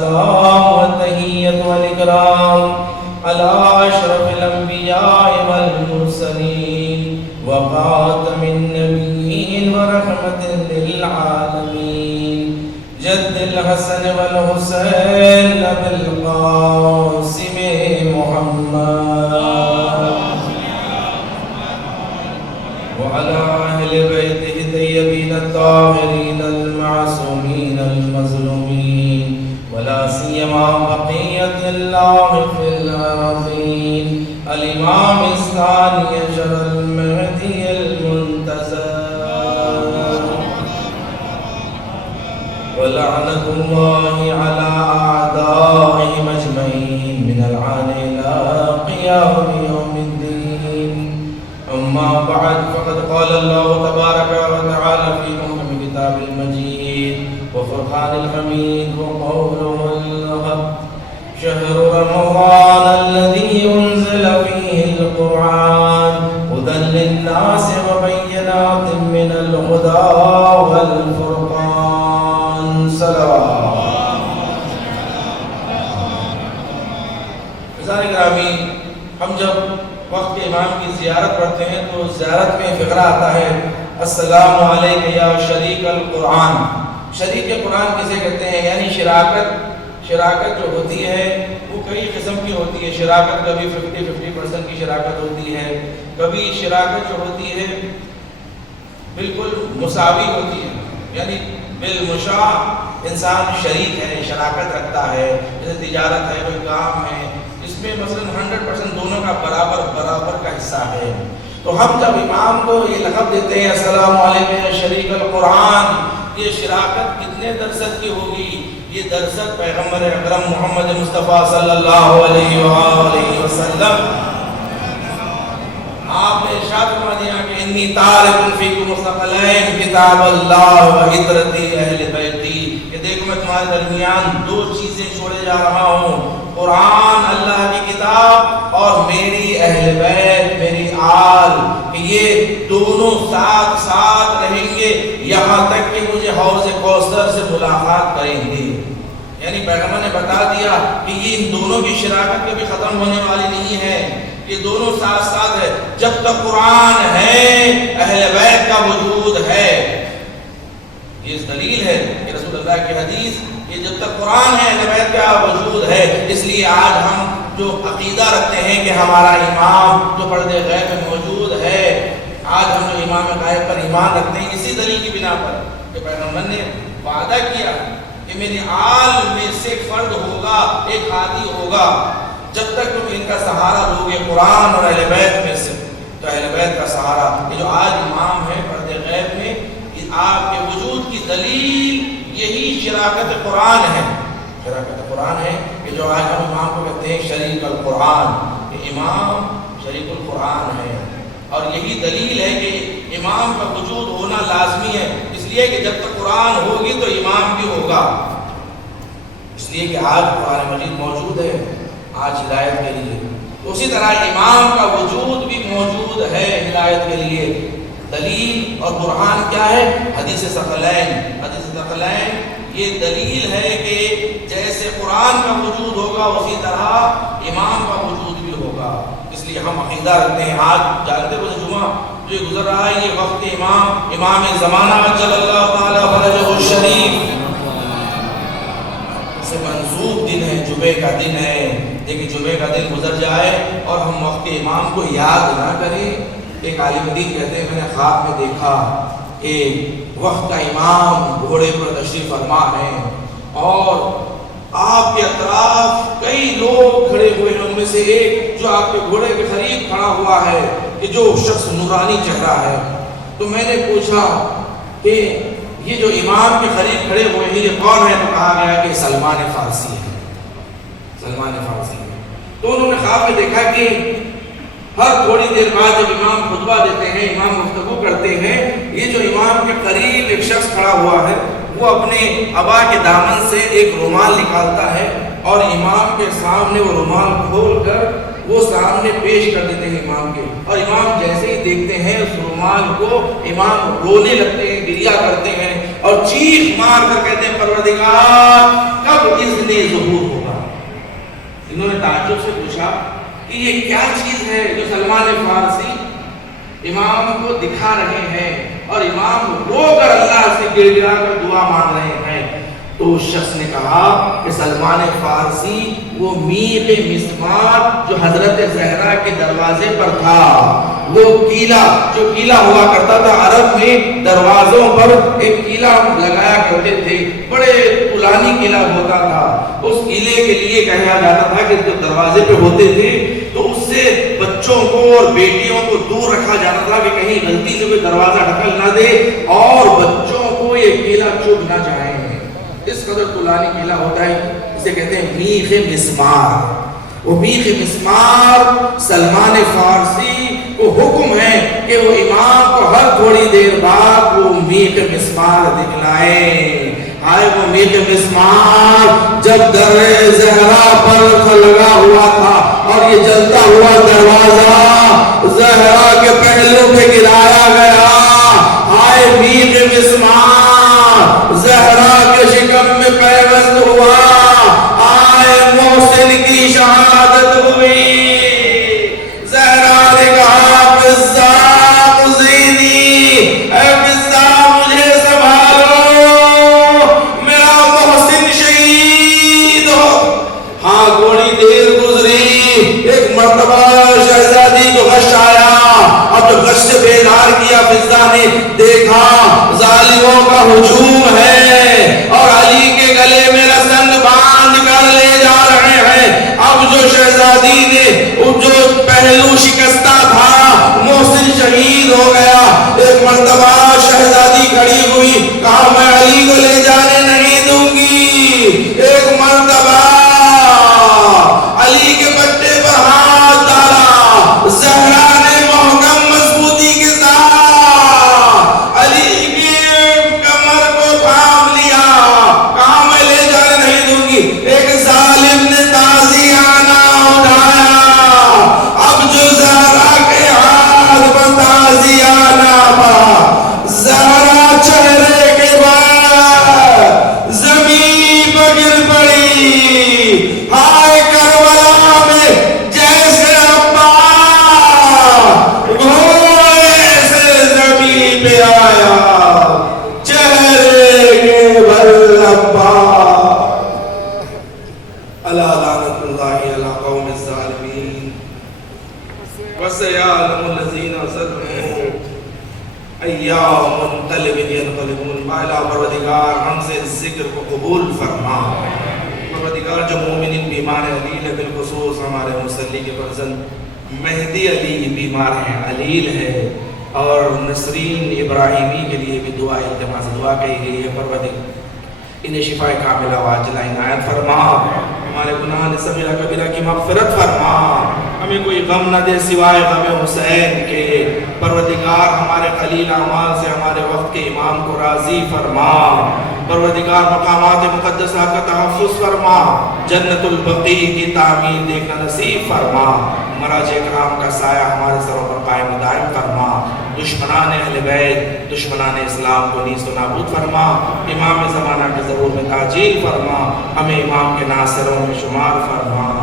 والسلام والتحية والإكرام على أشرف الأنبياء والمرسلين وخاتم النبيين ورحمة للعالمين جد الحسن والحسين بالقاسم محمد وعلى أهل بيته الطيبين الطاهرين المعصومين المظلومين ولا سيما بقية الله في الأرضين الإمام الثاني عشر المهدي المنتظر ولعنة الله على أعدائهم أجمعين من الآن إلى قيام يوم الدين. أما بعد فقد قال الله تبارك وتعالى في محكم كتاب المجيد وفرقان الحميد وقوله الحق شهر رمضان الذي أنزل فيه القرآن هدى للناس وبينات من الهدى والفرقان. صلوات. عزیزان گرامی، ہم جب وقت امام کی زیارت پڑھتے ہیں تو زیارت میں فقرہ آتا ہے السلام علیک یا شریک القرآن. شریک قرآن کسے کہتے ہیں؟ یعنی شراکت جو ہوتی ہے وہ کئی قسم کی ہوتی ہے. شراکت کبھی 50% کی شراکت ہوتی ہے، کبھی شراکت جو ہوتی ہے بالکل مساوی ہوتی ہے، یعنی بالمشاع انسان شریک ہے، شراکت رکھتا ہے. جیسے تجارت ہے، کوئی کام ہے، اس میں مثلا 100% دونوں کا برابر کا حصہ ہے. تو ہم جب امام کو یہ لقب دیتے ہیں السلام علیکم یا شریک القرآن، یہ شراکت کتنے درصد کی ہوگی؟ یہ درصد پیغمبر اکرم محمد مصطفیٰ صلی اللہ علیہ وآلہ وسلم آپ نے ارشاد فرما دیا کہ انی تارک فیکم الثقلین کتاب اللہ و عطرتی اہل بیتی، کہ دیکھو میں تمہارے درمیان دو چیزیں چھوڑے جا رہا ہوں، قرآن اللہ کی کتاب اور میری اہل بیت، میری آل، کہ یہ دونوں ساتھ ساتھ رہیں گے یہاں تک کہ مجھے حوض کوثر سے ملاقات کریں گے. یعنی پیغمبر نے بتا دیا کہ یہ ان دونوں کی شراکت کبھی ختم ہونے والی نہیں ہے، یہ دونوں ساتھ ساتھ ہے. جب تک قرآن ہے اہل بیت کا وجود ہے. یہ دلیل ہے کہ رسول اللہ کی حدیث کہ جب تک قرآن ہے اہل بیت کا وجود ہے. اس لیے آج ہم جو عقیدہ رکھتے ہیں کہ ہمارا امام جو پردے غیب میں موجود ہے، آج ہم جو امام غائب پر ایمان رکھتے ہیں اسی دلیل کی بنا پر کہ پیغمبر نے وعدہ کیا کہ میری آل میں سے ایک فرد ہوگا، ایک ہادی ہوگا، جب تک تم ان کا سہارا لوگے قرآن اور اہل بیت میں سے. تو اہل بیت کا سہارا یہ جو آج امام ہے پردے غیب میں، آپ کے وجود کی دلیل یہی شراکت قرآن ہے. شراکت قرآن ہے کہ جو آج ہم امام کو کہتے ہیں شریک القرآن، کہ امام شریک القرآن ہے. اور یہی دلیل ہے کہ امام کا وجود ہونا لازمی ہے، اس لیے کہ جب تک قرآن ہوگی تو امام بھی ہوگا. اس لیے کہ آج قرآن مجید موجود ہے آج ہدایت کے لیے، تو اسی طرح امام کا وجود بھی موجود ہے ہدایت کے لیے. دلیل اور برہان کیا ہے؟ حدیث ثقلین. حدیث ثقلین یہ دلیل ہے کہ جیسے قرآن کا وجود ہوگا اسی طرح امام کا وجود بھی ہوگا. اس لیے ہم عقیدہ رکھتے ہیں. آج جانتے ہو جمعہ جو گزر رہا ہے یہ وقت امام زمانہ عجل اللہ تعالی فرجہ الشریف سے منسوب دن ہے، جمعے کا دن ہے. لیکن جمعے کا دن گزر جائے اور ہم وقت امام کو یاد نہ کریں. ایک عالم دین کہتے ہیں میں نے خواب میں دیکھا کہ وقت کا امام گھوڑے پر تشریف فرما ہے اور آپ کے اطراف کئی لوگ کھڑے ہوئے ہیں. ان میں سے ایک جو آپ کے گھوڑے کے قریب کھڑا ہوا ہے کہ جو شخص نورانی چہرہ ہے. تو میں نے پوچھا کہ یہ جو امام کے قریب کھڑے ہوئے ہیں یہ کون ہے؟ تو کہا گیا کہ سلمان فارسی ہے. سلمان فارسی ہے. تو انہوں نے خواب میں دیکھا کہ ہر تھوڑی دیر بعد جب امام خطبہ دیتے ہیں، امام گفتگو کرتے ہیں، یہ جو امام کے قریب ایک شخص کھڑا ہوا ہے وہ اپنے عبا کے دامن سے ایک رومال نکالتا ہے اور امام کے سامنے وہ رومال کھول کر وہ سامنے پیش کر دیتے ہیں امام کے. اور امام جیسے ہی دیکھتے ہیں اس رومال کو امام رونے لگتے ہیں، گریہ کرتے ہیں اور اور چیخ مار کر کہتے ہیں پروردگار کب اذن ظہور ہوگا؟ انہوں نے تعجب سے پوچھا کہ یہ کیا چیز ہے جو سلمان فارسی امام کو دکھا رہے ہیں اور امام رو کر اللہ سے گر گرا کر دعا مانگ رہے ہیں؟ تو اس شخص نے کہا کہ سلمان فارسی وہ میخ مسمار جو حضرت زہرا کے دروازے پر تھا، وہ کیلا جو کیلا ہوا کرتا تھا عرب میں، دروازوں پر ایک کیلا لگایا کرتے تھے، بڑے پرانی کیلا ہوتا تھا، اس کیلے کے لیے کہا جاتا تھا کہ جب دروازے پہ ہوتے تھے تو اس سے بچوں کو اور بیٹیوں کو دور رکھا جاتا تھا کہ کہیں غلطی سے کوئی دروازہ ڈھکل نہ دے اور بچوں کو یہ کیلا چبھ نہ جائے۔ اس قدر طولانی کیلا ہوتا ہے، اسے کہتے ہیں میخ مسمار۔ وہ میخ مسمار سلمان فارسی کو حکم ہے کہ وہ امام کو ہر تھوڑی دیر بعد وہ میخ مسمار دکھلائیں۔ آئے وہ میخ مسمار جب در زہرا پر لگا ہوا تھا اور یہ جلتا ہوا دروازہ زہرا کے پہلو پہ گرایا گیا، آئے میخ مسمار زہرا کے شکم میں پیوست ہوا، آئے محسن کی شہادت ہوئی۔ زہرا نے کہا فضا مزینی، اے فضا مجھے سنبھالو، میرا محسن شہید ہو۔ ہاں تھوڑی دیر گزری، ایک مرتبہ شہزادی کو غش آیا، اب جب غش سے بیدار کیا فضا نے دیکھا ظالموں کا ہجوم ہے اور علی کے گلے میں رسند باندھ کر لے جا رہے ہیں۔ اب جو شہزادی نے جو پہلو شکستہ تھا محسن شہید ہو گیا۔ ایک مرتبہ شہزادی کھڑی ہوئی، کہا میں علی کو لے جانے نہیں دوں گی۔ ایک مرتبہ علی کے پٹے پر ہاتھ ڈالا، زہرا نے محکم مضبوطی کے ساتھ علی کی کمر کو تھام لیا، کہا میں لے جانے نہیں دوں گی۔ ایک ظالم نے تازیانہ اٹھایا، اب جو زہرا کے ہاتھ پر تازیانہ پڑا، زہرا چہرے کے بعد زمین پر گر پڑی۔ ہائے کربلا میں جیسے ابا گھوڑے سے زمین پہ آیا، چہرے کے بل ابا۔ الا لعنت اللہ علی قوم الظالمین وسیعلم الذین ظلموا ایام منقلب ینقلبون۔ مالا پروردگار ہم سے ذکر کو قبول فرما۔ پروردگار جو مومنین بیمار علیل ہے، بالخصوص ہمارے مصلی کے فرزند مہدی علی بیمار ہیں، علیل ہے، اور نسرین ابراہیمی کے لیے بھی دعا التماس دعا کہی گئی ہے۔ پروردگار انہیں شفا کاملہ واجلہ عنایت فرما، ہمارے گناہ صغیرہ کبیرہ کی مغفرت فرما، ہمیں کوئی غم نہ دے سوائے غم حسین کے۔ پروردگار ہمارے خلیل اعمال سے ہمارے وقت کے امام کو راضی فرما۔ پروردگار مقامات مقدسہ کا تحفظ فرما، جنت البقیع کی تعمیر دیکھنا نصیب فرما، مراجع کرام کا سایہ ہمارے سروں پر قائم دائم فرما، دشمنان اہل بیت دشمنان اسلام کو نیست و نابود فرما، امام زمانہ کے ظہور میں تعجیل فرما، ہمیں امام کے ناصروں میں شمار فرما۔